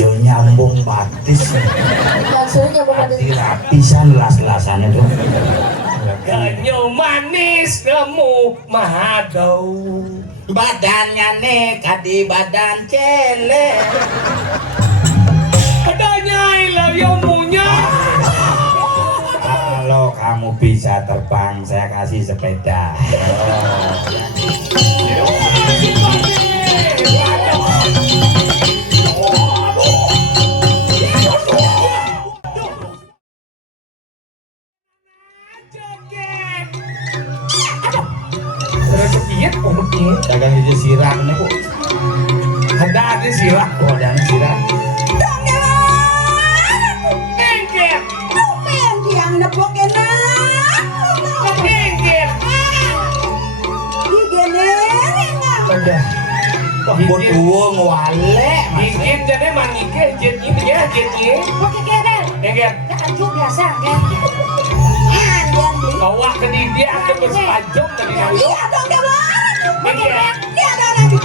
Dijo nyambung batis. Maksudnya nyambung batis. Hati lapisan las-lasan itu. Ganyo manis nemu mahadau. Badannya nekat di badan cele. Adanya I love you munya. Kalau kamu bisa terbang, saya kasih sepeda. Dagang hijau sirah ini bu. Ada sirah. Oh ada sirah. Kengket. Yang nepok enak. Kengket. Ada. Buat uang wale. Gigit jadi manike jet ini ya jet ini. Pakai keren. Kengket. Anjur biasa kan. Bawa ke dia akan bersepajong dari lalu. Iya dong dia Kengket. Dia ada lagi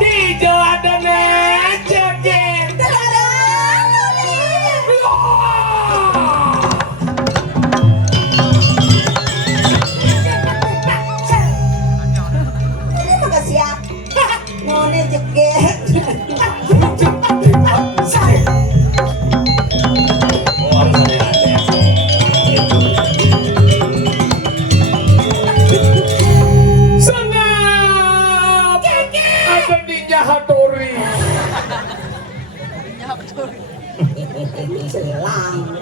Dijo ada kengket. Makasih ya. None jeget. Selang.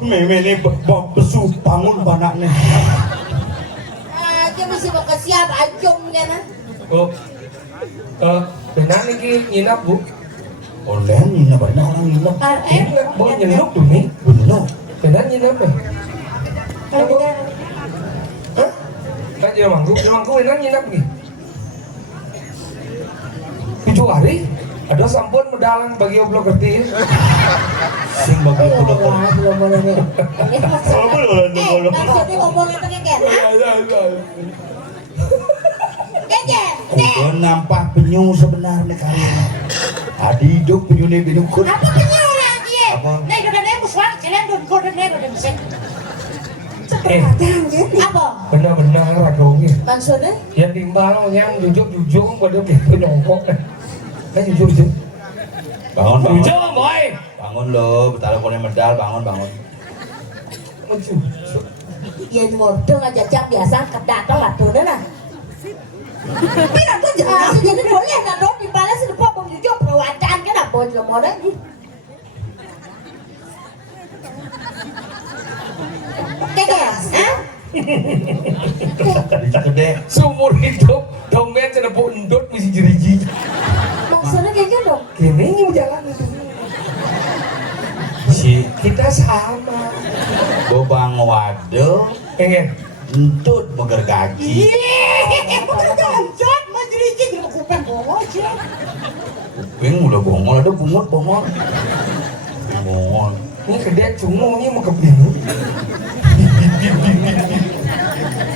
Meme ini besu bangun banaknya. Dia mesti mau kesiap ajong kan. Oh, benar nih nginap bu. Oleh nginep banyak orang nginep. Bu nyenuk tuh nih. Benar. Benar nginap ya. Kan jadi mangku benar nginap nih. 7 hari. Ada sampun medalang bagi oblok ngerti. Sing bagi udah Belum boleh nih. Maksudnya ngomong apa kan? Udah nampak penyu sebenarnya kalian. Adi hidup penyu nih binukun. Apa penyu lagi? Apa? Nah, udah nembus wak, kalian udah kode nego udah bisa. Apa? Benar-benar adongnya. Maksudnya? Yang timbang yang jujur pada gitu nyongkok. Kan jujur. Bangun Jujur boy. Bangun lo, teleponnya medal, bangun. Yang modal aja jam biasa kedatang lah tuh nah. Tidak tuh jelas jadi boleh nggak dong dibalas di pop jujur perwakilan kan apa juga modal ini. Tegas, ah? Gede. Seumur hidup domen cenepuk endut misi jeriji. Maksudnya kayak gitu dong. Gini yang jalan itu. Si Kita sama. Bobang waduh, Pengen. entut meger kaki. Jangan majriji di kuping bongol aja. Kuping udah bongol, ada bungut bongol. Bongol. Ini gede cungunya mau kebingung.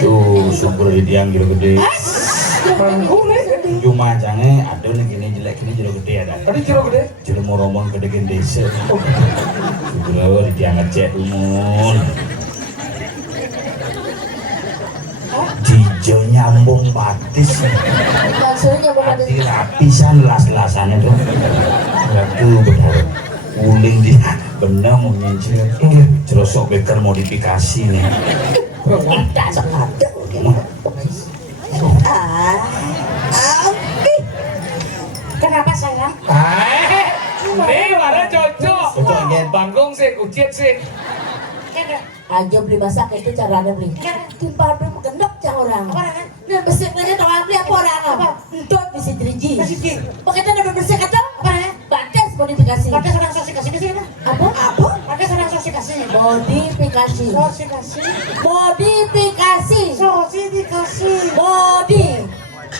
Tuh, syukur di tiang gila gede. Mangku nih. Cuma macangnya ada nih gini jelek gini jero gede ada. Tadi jeruk gede. Jero moromon gede gede desa. Syukur di tiang ngecek umun. Dijo nyambung batis. Maksudnya nyambung batis. Hati lapisan las-lasan itu. Itu benar. Uling dia benar mau nyincir. Cerosok beker modifikasi nih. Tak ada. Kenapa sayang? Ini mana cocok. Cocok, Gen. Bangkong sih, kucit sih. Aja beli masak itu caranya beli. Timpal beli gendok jangan orang. Nah bersih beli doang beli apa orang? Entut bisi driji. Pokoknya udah bersih kata apa? Batas modifikasi. Batas orang sosifikasi di sini. Apa? Batas orang sosifikasi. Modifikasi. Modi.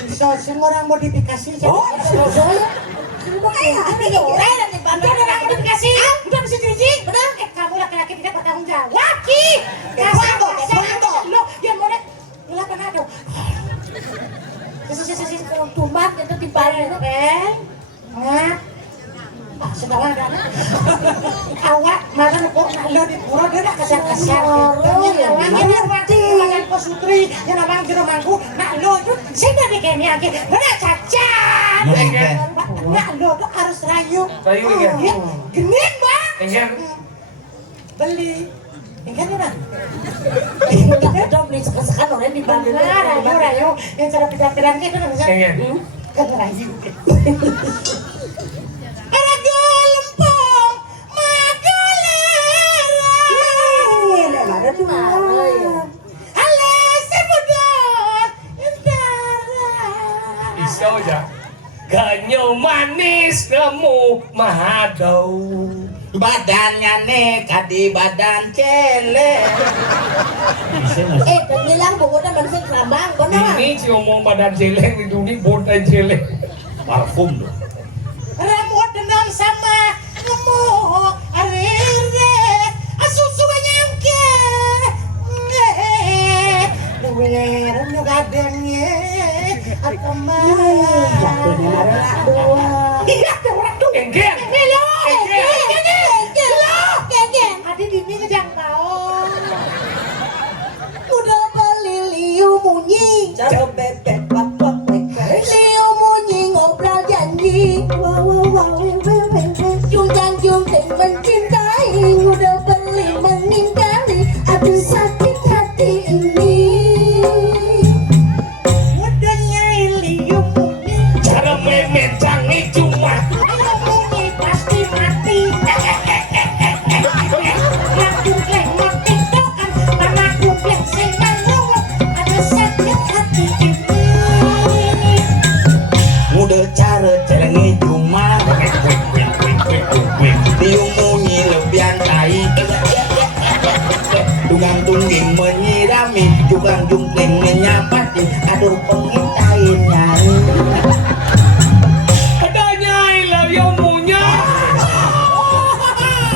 Sosi orang modifikasi. Oh, soalnya. Orang modifikasi. Udah bisi driji. Benar? Kamu laki-laki tidak bertanggung jawab. Laki. Kasar. Loh, yang mana? Gila kan ada. Sisi tumbak itu timpalnya. Nah. sekarang ada awak mana kok lo di pura dia nak kasar-kasar yang namanya Makan Pasutri yang namanya jero mangku nak lo itu saya dari kene lagi benar cacat nak lo tuh harus rayu ya genin bang enggak beli enggak nih bang Enggak dong, beli sekan-sekan orang di Bandung. rayu yang cara pikiran gitu namanya enggak kan rayu Isau aja ganyo manis nemu mahadau Badannya nekat di badan cele. Dan bilang pokoknya manusia kerambang, benar. ini si omong badan jelek di dunia bodan jelek Parfum loh. Rambut dendam sama nemu arire asusu nyangke duwer nyugadengnya atau mah iya orang tuh enggak ada di sini ngejang tahu Udah beli liu munyi, cara bebek bak liu munyi ngobrol janji, jung ting mencintai, udah beli meninggali, aduh sakit hati ini. mudanya liu muni cara memecangi cuma liu muni pasti mati langsung kleng mati doan mama kumpleng senang ngomong ada sakit hati ini Muda cara celengi cuma Liung munyi lebihan tai Tungang tungging menyirami Jukang jungkling menyapati Aduh pengintain nyanyi adanya ilah yang punya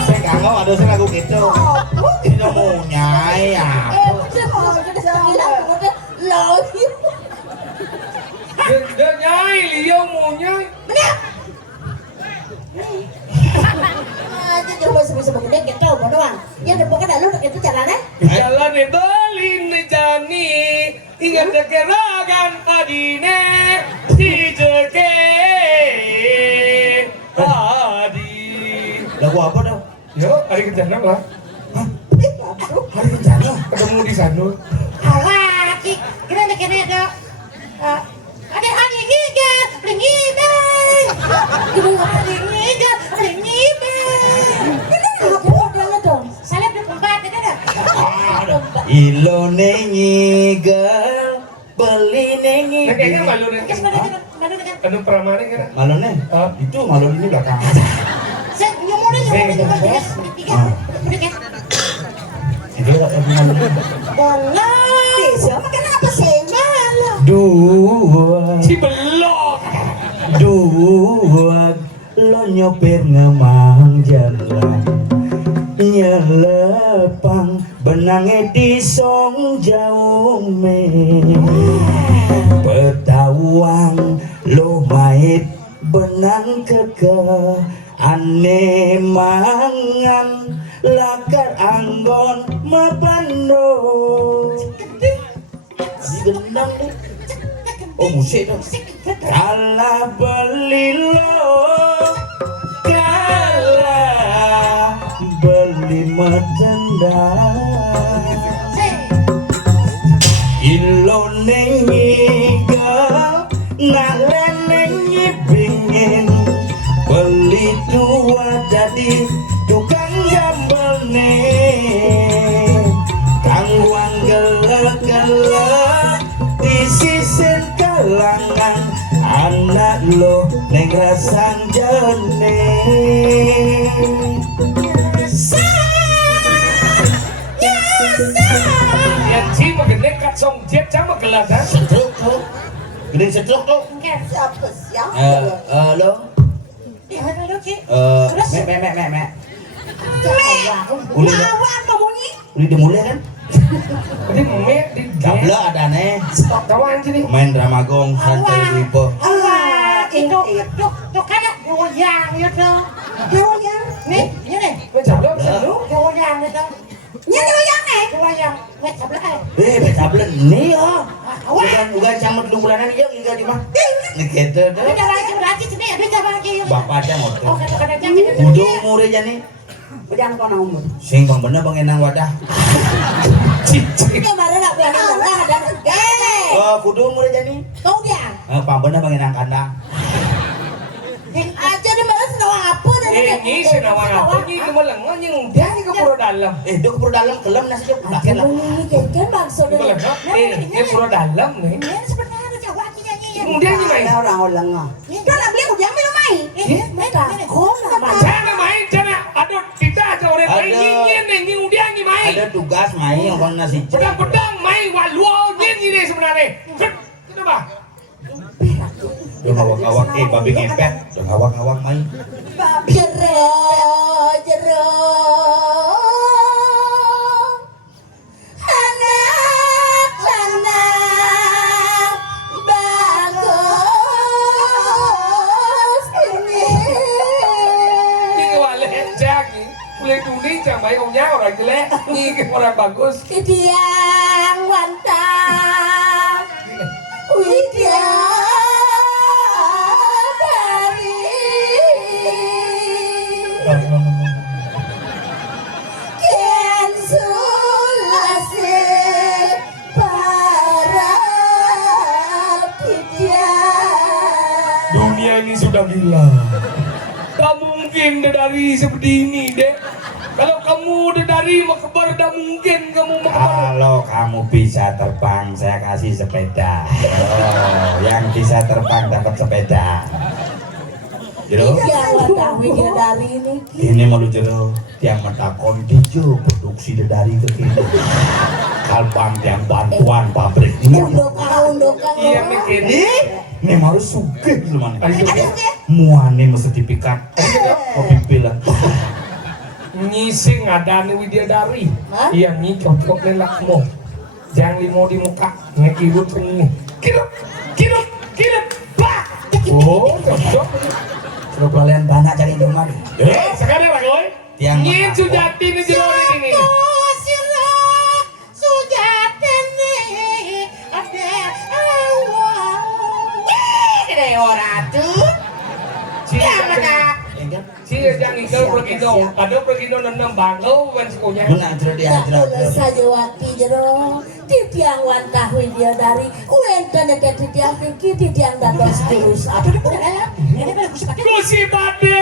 Saya gak mau ada saya lagu gitu Ini munya ya Saya bilang pokoknya loyo. adanya ilah yang punya Aja coba sebisa gede gitu, doang. Ya udah pokoknya lu itu caranya. jalan Berlin jani ingat keragan padine dijeke adi Lagu apa dah? yo hari kencana lah Hah? Hari kencana? ketemu di sana awak kira-kira dok ada hari giga ringibang hari giga ringibang Aku udah dong. salep di tempat itu dah Ilo nengi girl Beli nengi kayaknya malu nih kes mana kan anu pramane kan Malu nih? Itu malu ini belakang saya nyumurin tiga Itu lah malu boleh Siapa kenapa sih? malah Dua si belok Dua Lo nyopir ngemang jalan Nyelepang Benangnya di song jauh me Petawang Lo mait benang keke Ane mangan Lakar anggon mapando Gendang deh Oh musik dong Kala beli lo Kala beli medenda Ilo nengi gal Nalen nengi pingin Beli dua jadi tukang gambel nih Kang wang gelek-gelek Di sisi kalangan Anak lo neng rasang jenih yang si magende kat song jet sama gelas ha Setruk tuh Gede setruk tuh Siapa? Lo ya mana Ki Mek Uli Uli dimulai kan jadi meme di Gabla ada nih kawan sini Pemain Dramagong Santai Wipo awak tuh kan goyang itu. Goyang. Nih, ini. Bây giờ lớp sao lúc Goyang itu. Nya goyang nih. Goyang. Wes sebelah. Betablen nih oh. Bukan campur lu bulanan iya enggak di mah. Nih gitu Ini deh. dah lagi sini ada apa lagi? Bapaknya motor. Oh, kadang-kadang jadi. Kudu umure jani. Udah kau nang umur. Sing bang bener bang enang wadah. Cici. Kemarin nak bilang ada gede. Oh, kudu umure jani. Kau dia. Pang bener bang enang kandang. Aja di mana senawang apa dari Ini senawang apa ini cuma lengan yang dia ni ke pura dalam. Dia ke dalam kelam nasi dia pakai lah. Ini kan maksud Cuma lengan. Dia pura dalam ni. Ini sebenarnya Jawa nyanyi. Dia ni main. orang lengah. Kan nak beli ujang minum main. Mereka kola Jangan main, jangan. Aduh, kita aja orang main nyinyir ni dia ni main. Ada tugas main orang nasi. Pedang-pedang main waluau ni sebenarnya. Kenapa? Udah ngawak-ngawak babi ngepet. Udah ngawak-ngawak main. Jero. Anak bagus ini. Ini wale jagi. Boleh tulis sampai punya orang jelek. Ini orang bagus. Kediang wantap. Widya. Dunia ini sudah gila. Tak mungkin dari seperti ini, Dek. Kalau kamu udah dari mau kebar, tak mungkin kamu mau kebar. Kalau kamu bisa terbang, saya kasih sepeda. Oh, yang bisa terbang dapat sepeda. Jero, Iya, tahu dia dari ini. ini malu jero. Tiang mentakon dijo produksi dari ke kini. Kalbang tiang bantuan pabrik ini. Undok Iya mikir. Ini harus suge gitu mana. Ayo, Muane mesti sertifikat. Kopi bilang. Nyising ada nih Widyadari. Hah? Iya nih cocok lelakmu. Jangan limo di muka. Ngekirut ini. Kirut. Bah. Oh, cocok. Suruh kalian banyak cari rumah nih. Sekarang lah gue. Tiang Nyin makan. Sujati nih jero ini. Siya jangan ikaw pergido. Ada pergido nanam bangau kan sekolah. Benar jero dia jero. saja waktu jero. Titiang wantah dia dari. Kuentan ke titiang tinggi titiang datos terus. Apa dia pada dalam? Ini pada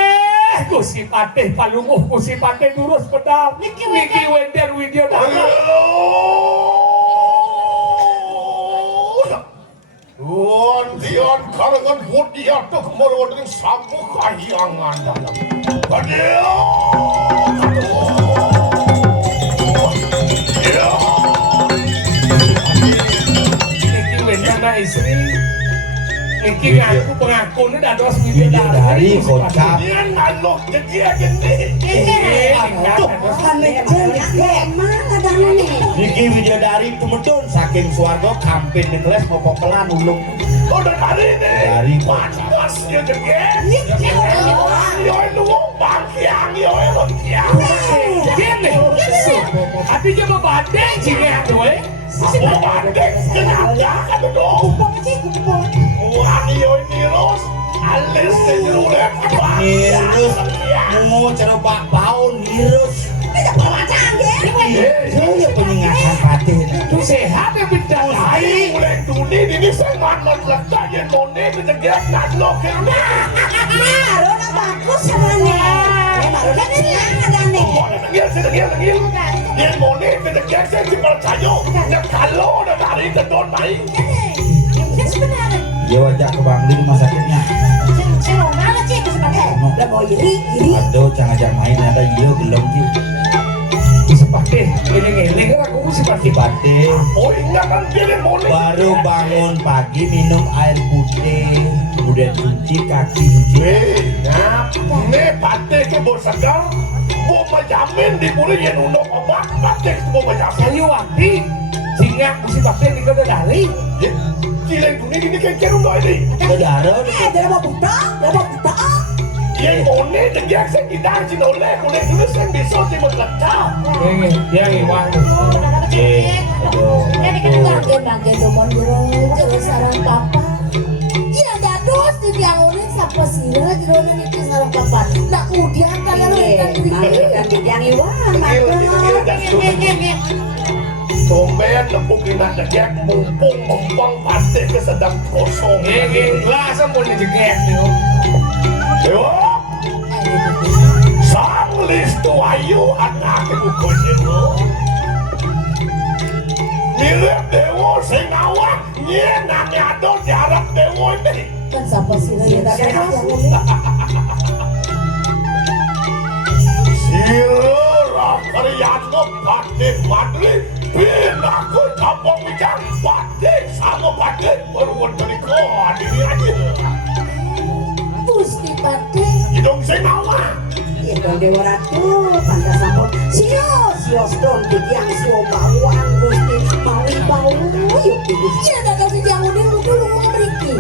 Gusi Pateh palunguh Gusi Pateh durus pedang. Niki Wender Widyadari. Dian karangan Budia tuk merupakan sabu kahyangan dalam Niki Wender na istri. Niki ngaku pengakuan dah dos Widyadari kocak. dia nalok jadi aja nih. Niki Widyadari tumedun saking swarga kampin nekles popokelan ulung. Udah dari nih. Dari Panas dia jadi. Yoi lu bangkiang yoi lu kiang. Gini, artinya membanding jika tuh Mau banding kenapa kan dong? Wah yoi nirus. Alis sejulet. Nirus mau cerobak paun nirus. Saya penyingatan batin. itu sehat ya bintang Hai mulai duni ini saya manot letak yang doni menjaga nalok yang Yang moni menjaga saya cipal cayo. Yang kalau udah dari ke don baik. Dia wajah ke Bang di rumah sakitnya. Udah mau iri. Aduh, jangan main ada iya belum sih. Gusi Pateh ngeling kan aku Gusi Pateh Pati Oh ingat kan pilih moni. baru bangun pagi minum air putih, kemudian cuci kaki cuci. Ne pate ke bosaga. Mau menjamin di puri yang undang obat pate mau menjamin. saya wati sehingga Gusi Pateh ini udah dari Cilen kuning ini kengkerun doa ini. Saudara, Dia mau buta. Yang kone degek sing kita cinole kuning dulu sing bisa sing mekecah. Yang waktu. Magen domon jero sarang papa. Iya dados di tiang unik sapa sira jero niki sarang papa. Nah kemudian kalian wetan Makan di tiang iwan, Tumben nempukin degek mumpung mempeng pantai ke sedang kosong. Lah sampun jegek niku. Yo, sang listu ayu anak ibu konyelo. Mirip dewa sing awak nyen nane ado diarap dewa ini. kan sapa sira ya tiang unik. Sira karyano patik madri pinaku kampung wijar patik sama patik berwon teriko adini aja. Gusti Pati. Hidung sing awak. Itu Dewa Ratu, pantas sampun sio stone di tiang sio bawang Gusti mawi bau yuk Gusti. Iya dados di tiang unik dulu mriki.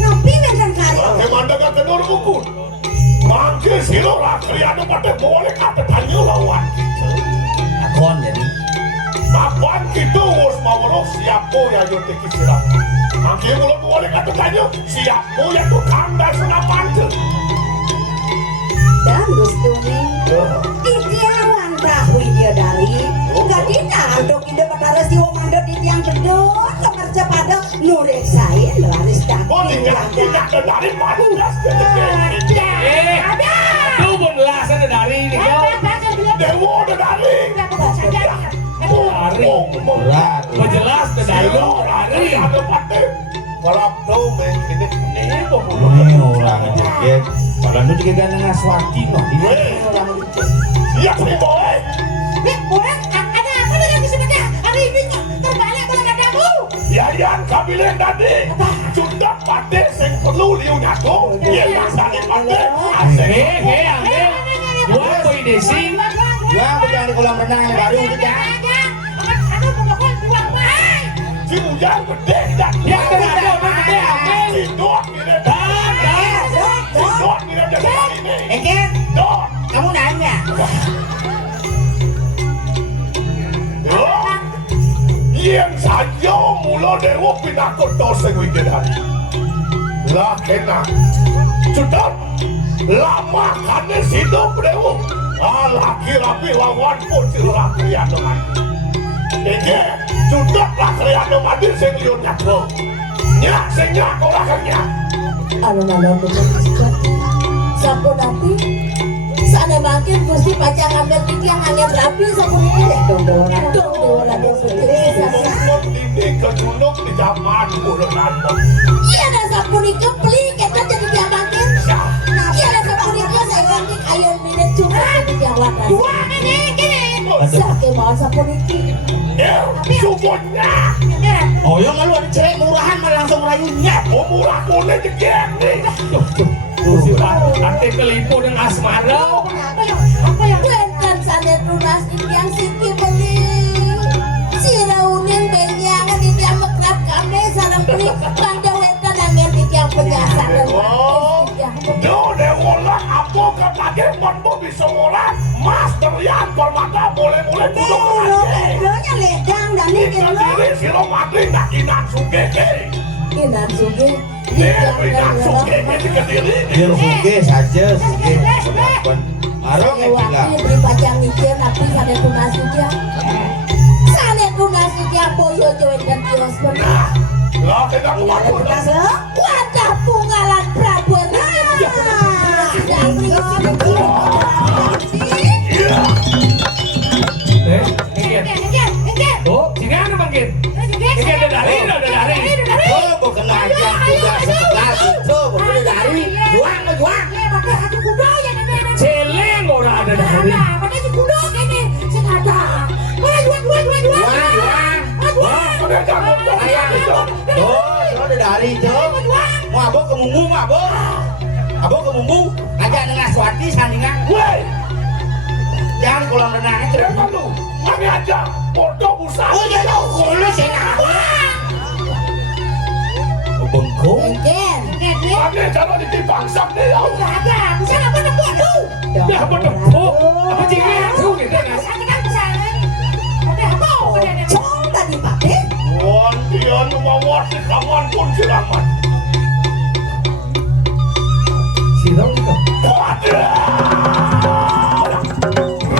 Nopi menten kali. Bagaimana gak kenur buku? Mangke sira karyano patik boleh kata tanya lawan kita. akon jadi. Kapan kita harus mau siapa yang yotek sira? Mangke belum boleh kata tanya siapa yang tukang dan senapan tu. Dan Gusti di tiangan tahu dia dari enggak dinandok ide pataras di omando di tiang bedon kamar cepada nurek saya laris tak Boleh tidak dari panas Aduh pun lasan dari ini kau. Dewa dari. Berat. Jelas dari Dari ada pate. Kalau tu mungkin ini pemuluh. Ini orang jegek. Kalau nu juga kan ngaswati noh. Siap nih boy. orang ada apa dengan kesempatan hari ini terbalik bola dadamu Yayan kabilen tadi. Sudah pate sing perlu liu nyatu. Yayan dari pate. Angel. Dua poin desi. Ya, aku jangan di kolam renang yang baru kita. Si hujan gede dah. Ya, gede, Angel. Si dot mirip dah. Si dot mirip dah ini. Eken Dot. kamu nanya Yang saja mula dewa pinakut dosa wikir hari. Lah kena. Sudah lama kane hidup dewa. Laki rapi lawan pun sila kriado mati. Eke sudah lah kriado mati sing liur nyako. Nyak sing nyak orang nyak. Alun-alun dengan Gusti Pati. Sampun nanti sana makin Gusti pacang ambil tiki yang angin rapi sampun ini. Dong lah dia putih. Semut ini kejunuk di zaman bulan nanti. Iya dah sampun itu beli kita jadi dia makin. Iya dah sampun itu saya ngantik ayo minit cuma jadi dia warna. Sakit mau sampun itu. Sumutnya. Oh, yang malu ada cewek murahan malah langsung merayunya. Murah kuning jegek nih. Nanti kelipu dengan asmara. Bukan sanet lunas ini yang siki beli. Si Raunin benyangan ini yang mekrap kami sarang beli banda wetan angin di yang penyasan dan Duh, dewolah apa kepake monmu bisa ngolah mas teriak permata boleh-boleh duduk aja. Doanya ledang dan ini Kita diri siro mati nak inan suge ke. Inan suge. Inan suge ke kediri. Biar suge saja, suge. Marong yang Waktu bilang. beli pacang mikir tapi sanet lunas juga. Sanet lunas juga boyo join dan kios benar. Lah kita kumpul. Wadah pungalan Prabu Oh, sini ada bangkit. Ini ada dari. Oh, bukan lagi yang juga setelah itu, bukan dari. Juang. Celeng orang ada dari. Ada jamu Tuh, ada dari itu. Mau abok ke mumbu, mau abok. Abok ke mumbu. Aja dengan swati sandingan. Woi, Jangan di kolam renang itu. siapa lu? Kami aja bodoh busa. Oh, iya, lu saya Agung. Ken. Ane jangan dipaksa nih ya. Enggak ada, bisa apa nemu aduh. Ya apa tepuk? Apa jingga tuh gitu kan? Saya kan bisa. Ada apa? Ada Cong tadi Pate. Wan dia nu mawar si kawan pun siraman. Sirau juga.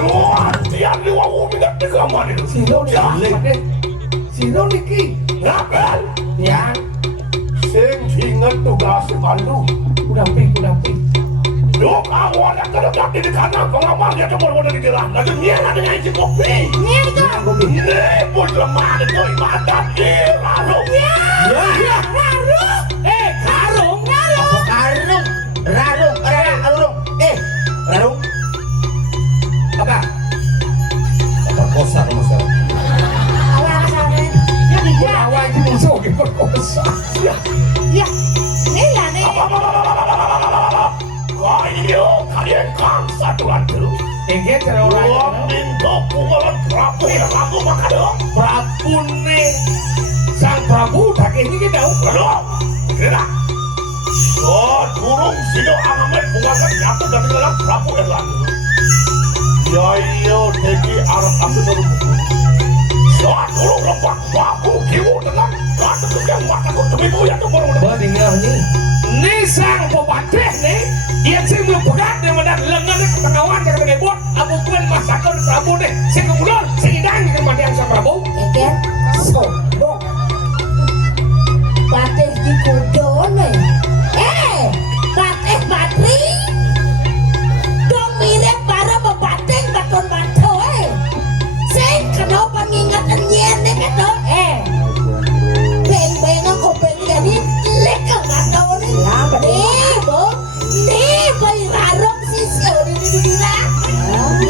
Wan dia nu mau minat di kawan itu. Sirau nih. Sirau niki. Ngapel? Ya, Sing ingat tugas Pandu. udah pi. Dok awal yang terdekat di kanan pengamal dia cuma mau di dalam. Lagi nyela dengan isi kopi. Ini pun lemah itu ibadat lalu. Ya. Karung. Rarung. Apa? Apa kosan masalah? awal sana. Ya dia. Awal itu musuh gitu kosa. Ya. Ini lah nih. Ayo kalian kan satuan dulu. Engge cara orang Gua minta pungalan Prabu yang aku makan dong. Prabu nih. Sang Prabu dak ini kita Belum, tidak. So, turun sini angamet pungalan nyatu dari dalam Prabu yang lalu. Ya iya, teki Arab aku turun. So, turun lembak Prabu kiwu dengan kata yang mataku demiku yang tu baru. Badingnya nih sang pembanteh nih. Dia sih belum pegat dia mendat lengan ke pengawan ke pengebot. Aku pun masakan Prabu deh. Si kemudian si hidang ke matian sang Prabu. Ken. Sombong. Pate di kudone. Pate Patri. Dong mirip para bebateng baton bato Sing kenapa ngingatan nyene kato beng-beng ako beng jadi lekang bato nih bo nih boy rarong sisyo di na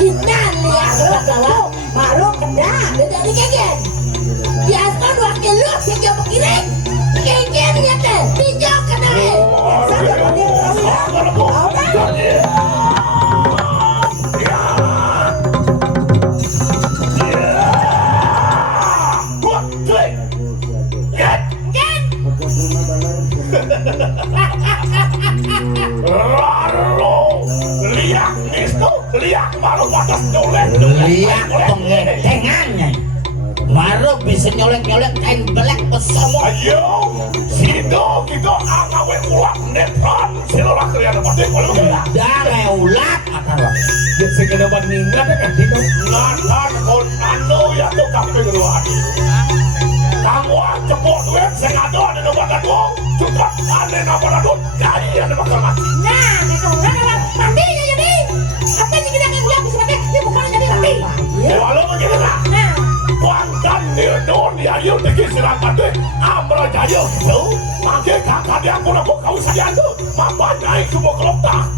inan lihat kalau malu kena dari kegen biasa wakil lu tiga pikirin kegen ya teh tinjau kena Lihat malu batas nyolek. Lihat pengetengannya. Maru bisa nyolek-nyolek kain belek pesomo. Ayo, sido kita angawe ulat netron. Silolah kalian dapat kalau Dare ulat atau Dia segera meninggal kan dia. Nanan kon anu ya tuh kafe geruan. Kamu cepot duit sengaja ada nomor dong. Cukup aneh nomor dong. Kali ada bakal mati. Nah, itu orang apa? Mati jadi. Apa yang kita bilang bisa mati? Dia bukan jadi mati. Ya walau begitu lah. Nah, Kuantan nilon ya yuk dikit silakan deh. Amro jayo gitu. Makai kakak dia pun aku kau saja tuh. Mama naik semua kelopta.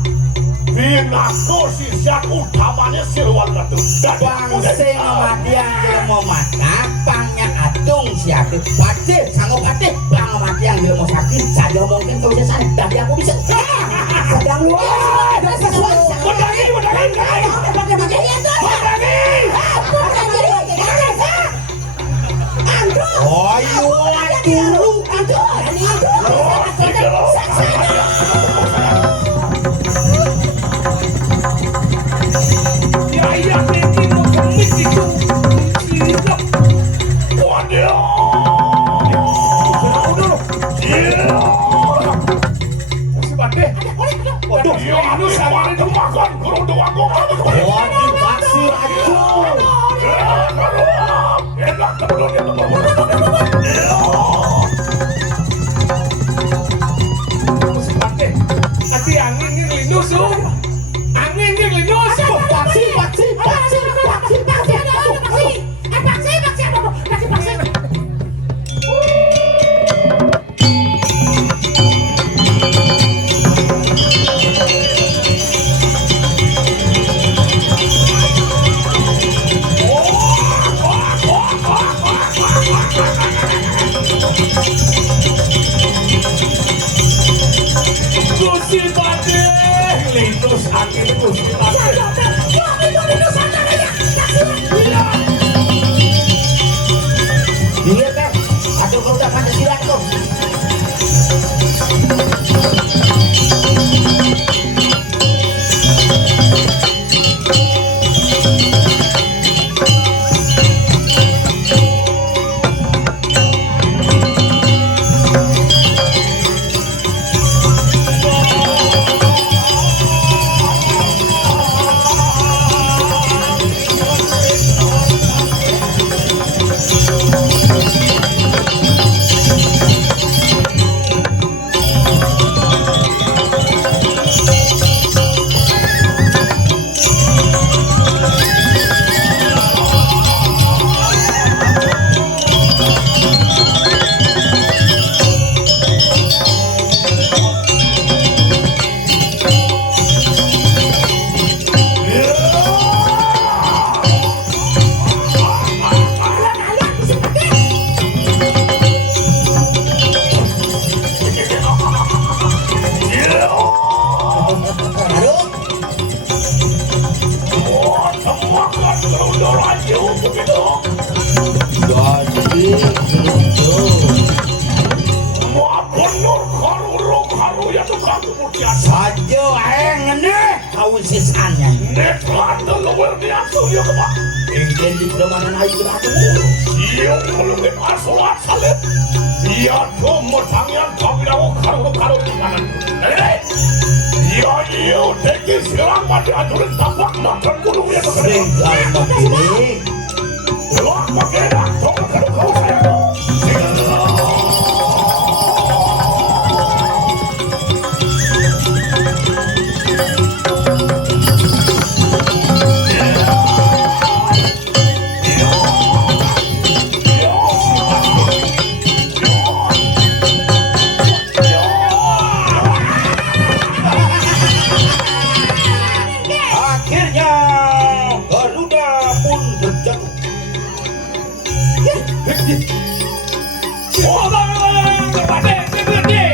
Binaku sisa utamanya siluan batu. bangse ngamatian ilmu mata pangnya atung siapit pati sanggup pati bang matian ilmu sakit saja mungkin kau bisa tapi aku bisa sedang luar dan sesuai Iya kan, atau kau udah Pancasila tuh. Aduh, Semua kan gerundul aja begitu. jadi gerundul. Semua bener karu ya tukang kemudian. Saja ngene kau sisanya. Nek lada luar biasa dia kebak. Ingin di mana naik beratu. Siung melungin asolat salib. Dia tuh modangnya kami nawa karu di kanan. Iya, teki silang pada aturan tapak makan bulu ya Sing begitu. kalau begini. Wah, makanya tolong kau saya. Akhirnya Garuda pun berjatuh. Oh, kepada gede.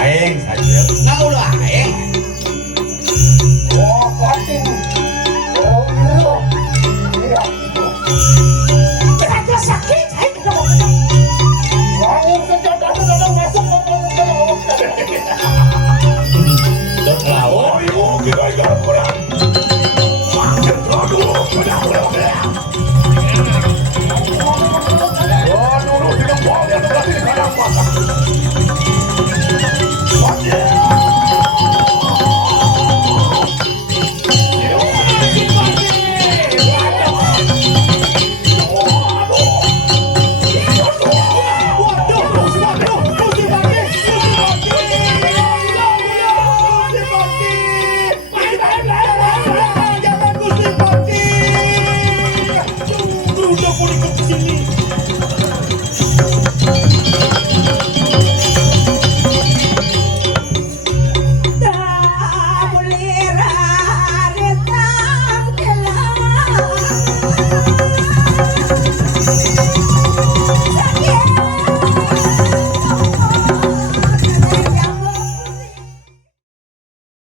Aeng saja. Kamu lah aeng. Saja sakit, saya tidak mau Lawan. Oh, ibu kita ikan perang. Makin produk, benar-benar.